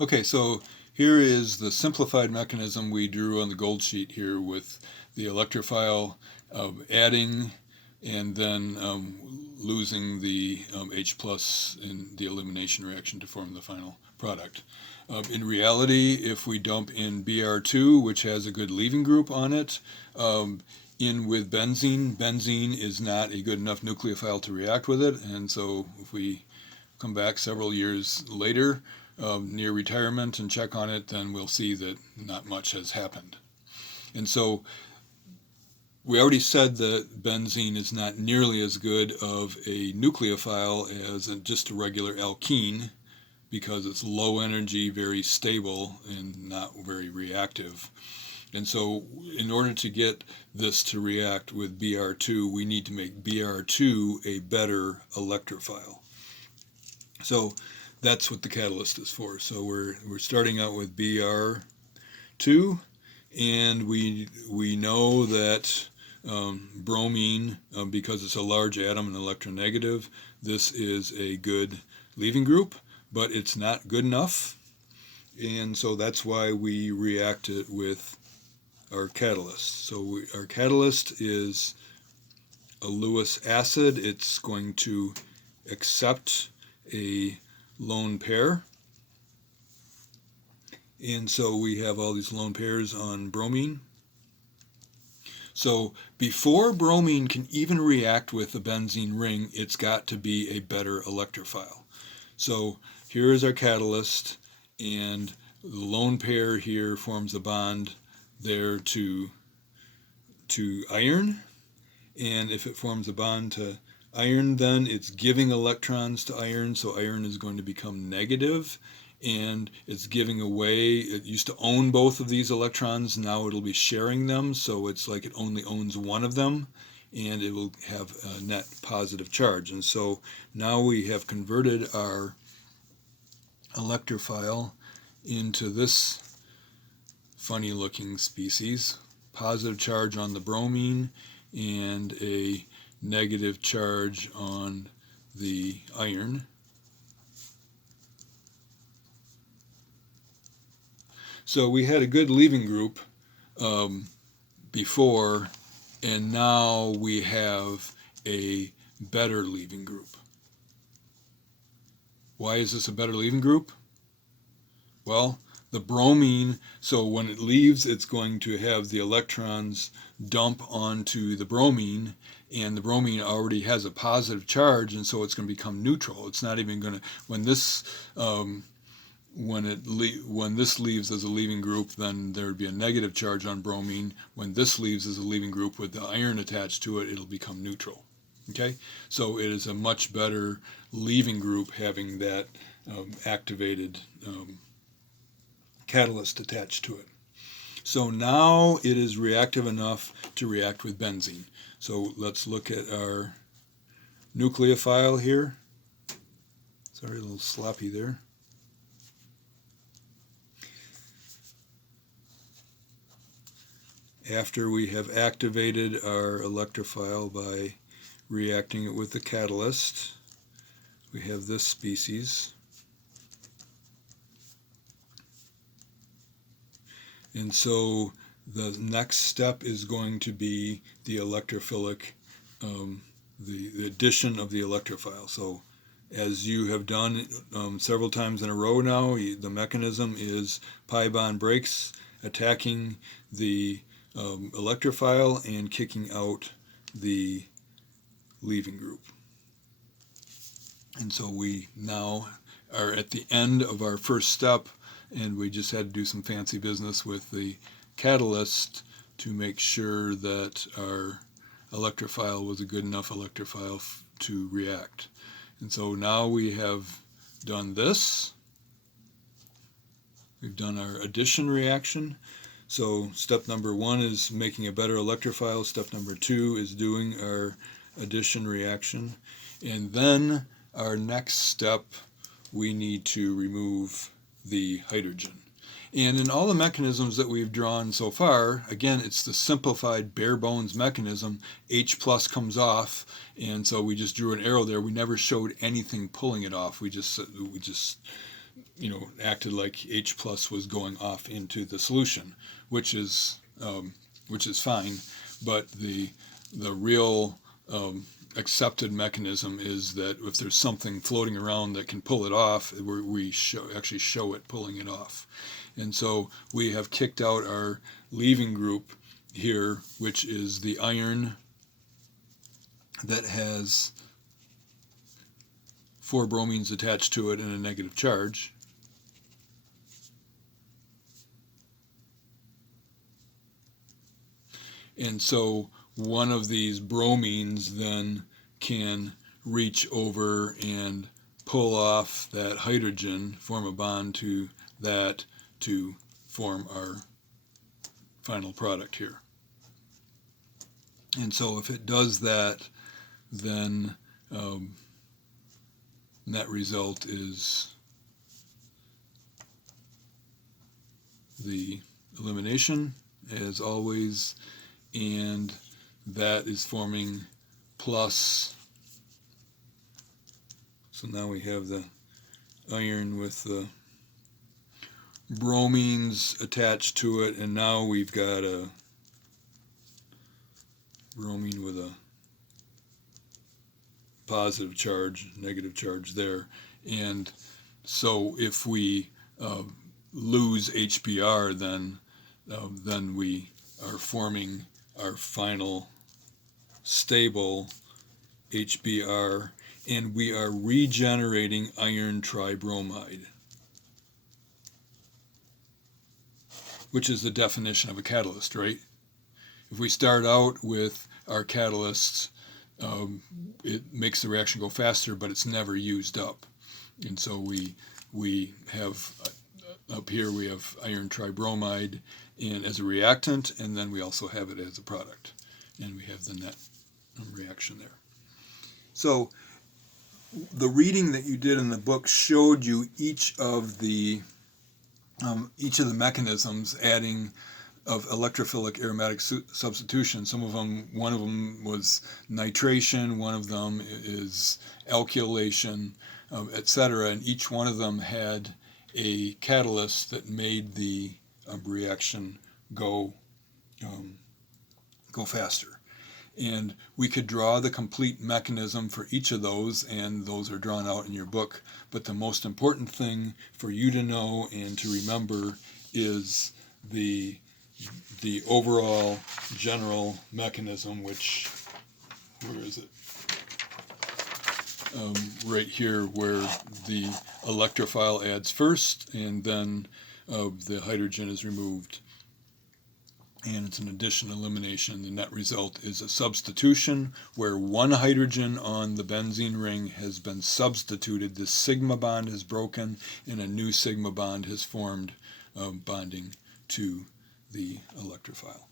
Okay, so here is the simplified mechanism we drew on the gold sheet here with the electrophile adding and then losing the H plus in the elimination reaction to form the final product. In reality, if we dump in Br2, which has a good leaving group on it, in with benzene, benzene is not a good enough nucleophile to react with it, and so if we come back several years later, near retirement, and check on it, then we'll see that not much has happened. And so we already said that benzene is not nearly as good of a nucleophile as just a regular alkene because it's low energy, very stable, and not very reactive. And so in order to get this to react with Br2, we need to make Br2 a better electrophile. So that's what the catalyst is for. So we're starting out with Br2, and we know that bromine, because it's a large atom and electronegative, this is a good leaving group, but it's not good enough, and so that's why we react it with our catalyst. So our catalyst is a Lewis acid. It's going to accept a lone pair, and so we have all these lone pairs on bromine. So before bromine can even react with the benzene ring, it's got to be a better electrophile. So here is our catalyst, and the lone pair here forms a bond there to iron, and if it forms a bond to iron, then it's giving electrons to iron, so iron is going to become negative, and it's giving away. It used to own both of these electrons, now it'll be sharing them, so it's like it only owns one of them, and it will have a net positive charge. And so now we have converted our electrophile into this funny looking species, positive charge on the bromine and a negative charge on the iron. So we had a good leaving group before, and now we have a better leaving group. Why is this a better leaving group? Well, the bromine, so when it leaves, it's going to have the electrons dump onto the bromine, and the bromine already has a positive charge, and so it's going to become neutral. It's not even going to, when this leaves as a leaving group, then there would be a negative charge on bromine. When this leaves as a leaving group with the iron attached to it, it'll become neutral. Okay, so it is a much better leaving group having that activated catalyst attached to it. So now it is reactive enough to react with benzene. So let's look at our nucleophile here. Sorry, a little sloppy there. After we have activated our electrophile by reacting it with the catalyst, we have this species. And so the next step is going to be the electrophilic, the addition of the electrophile. So as you have done several times in a row now, the mechanism is pi bond breaks, attacking the electrophile and kicking out the leaving group. And so we now are at the end of our first step, and we just had to do some fancy business with the catalyst to make sure that our electrophile was a good enough electrophile to react. And so now we have done this. We've done our addition reaction. So step number 1 is making a better electrophile. Step number 2 is doing our addition reaction. And then our next step, we need to remove the hydrogen. And in all the mechanisms that we've drawn so far, again, it's the simplified bare bones mechanism. H plus comes off, and so we just drew an arrow there. We never showed anything pulling it off. We just acted like H plus was going off into the solution, which is fine. But the real accepted mechanism is that if there's something floating around that can pull it off, we actually show it pulling it off. And so we have kicked out our leaving group here, which is the iron that has 4 bromines attached to it and a negative charge. And so one of these bromines then can reach over and pull off that hydrogen, form a bond to that to form our final product here. And so if it does that, then net result is the elimination, as always, and that is forming plus. So now we have the iron with the bromines attached to it, and now we've got a bromine with a positive charge, negative charge there. And so if we lose HBr, then we are forming our final stable HBr, and we are regenerating iron tribromide, which is the definition of a catalyst, right? If we start out with our catalysts, it makes the reaction go faster, but it's never used up. And so we have, up here we have iron tribromide and as a reactant, and then we also have it as a product. And we have the net reaction there. So the reading that you did in the book showed you each of the mechanisms adding of electrophilic aromatic substitution. One of them was nitration, one of them is alkylation, etc. And each one of them had a catalyst that made the reaction go faster. And we could draw the complete mechanism for each of those, and those are drawn out in your book. But the most important thing for you to know and to remember is the overall general mechanism, which, where is it? Right here, where the electrophile adds first, and then the hydrogen is removed. And it's an addition elimination. The net result is a substitution where one hydrogen on the benzene ring has been substituted. The sigma bond is broken, and a new sigma bond has formed, bonding to the electrophile.